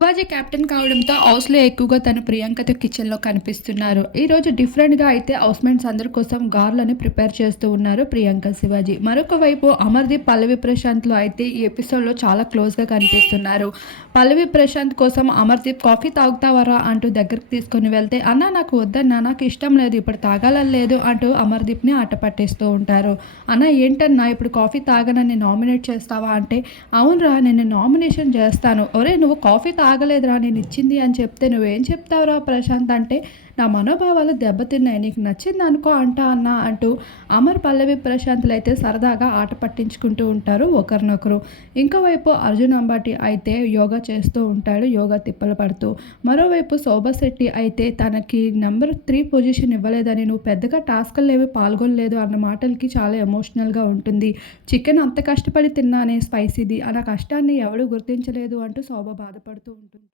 Shivaji captain కావడంతో హౌస్లో ఎక్కువగా తను ప్రియాంకతో కిచెన్లో కనిపిస్తున్నారు. ఈరోజు డిఫరెంట్గా అయితే హౌస్మేట్స్ అందరి కోసం గార్లని ప్రిపేర్ చేస్తూ ఉన్నారు ప్రియాంక శివాజీ. మరొక వైపు అమర్దీప్ పల్లవి ప్రశాంత్లో అయితే ఈ ఎపిసోడ్లో చాలా క్లోజ్గా కనిపిస్తున్నారు. పల్లవి ప్రశాంత్ కోసం అమర్దీప్ కాఫీ తాగుతావరా అంటూ దగ్గరికి తీసుకొని వెళ్తే అన్న నాకు వద్దన్నా నాకు ఇష్టం లేదు ఇప్పుడు తాగాలని లేదు అంటూ అమర్దీప్ని ఆట పట్టేస్తూ ఉంటారు. అన్న ఏంటన్నా ఇప్పుడు కాఫీ తాగనని నామినేట్ చేస్తావా? అంటే అవునరా నేను నామినేషన్ చేస్తాను. ఒరే నువ్వు కాఫీ ఆగలేదురా నేను ఇచ్చింది అని చెప్తే నువ్వేం చెప్తావురా ప్రశాంత్? అంటే నా మనోభావాలు దెబ్బతిన్నాయి నీకు నచ్చింది అనుకో అంటా అన్న అంటూ అమర్ పల్లవి ప్రశాంత్లు అయితే సరదాగా ఆట పట్టించుకుంటూ ఉంటారు ఒకరినొకరు. ఇంకోవైపు అర్జున్ అంబాటి అయితే యోగా చేస్తూ ఉంటాడు యోగా తిప్పలు పడుతూ. మరోవైపు శోభశెట్టి అయితే తనకి నెంబర్ త్రీ పొజిషన్ ఇవ్వలేదని నువ్వు పెద్దగా టాస్క్లు ఏవి పాల్గొనలేదు అన్న మాటలకి చాలా ఎమోషనల్గా ఉంటుంది. చికెన్ అంత కష్టపడి తిన్నానే స్పైసీది ఆ కష్టాన్ని ఎవడు గుర్తించలేదు అంటూ శోభ బాధపడుతూ ఉంటుంది.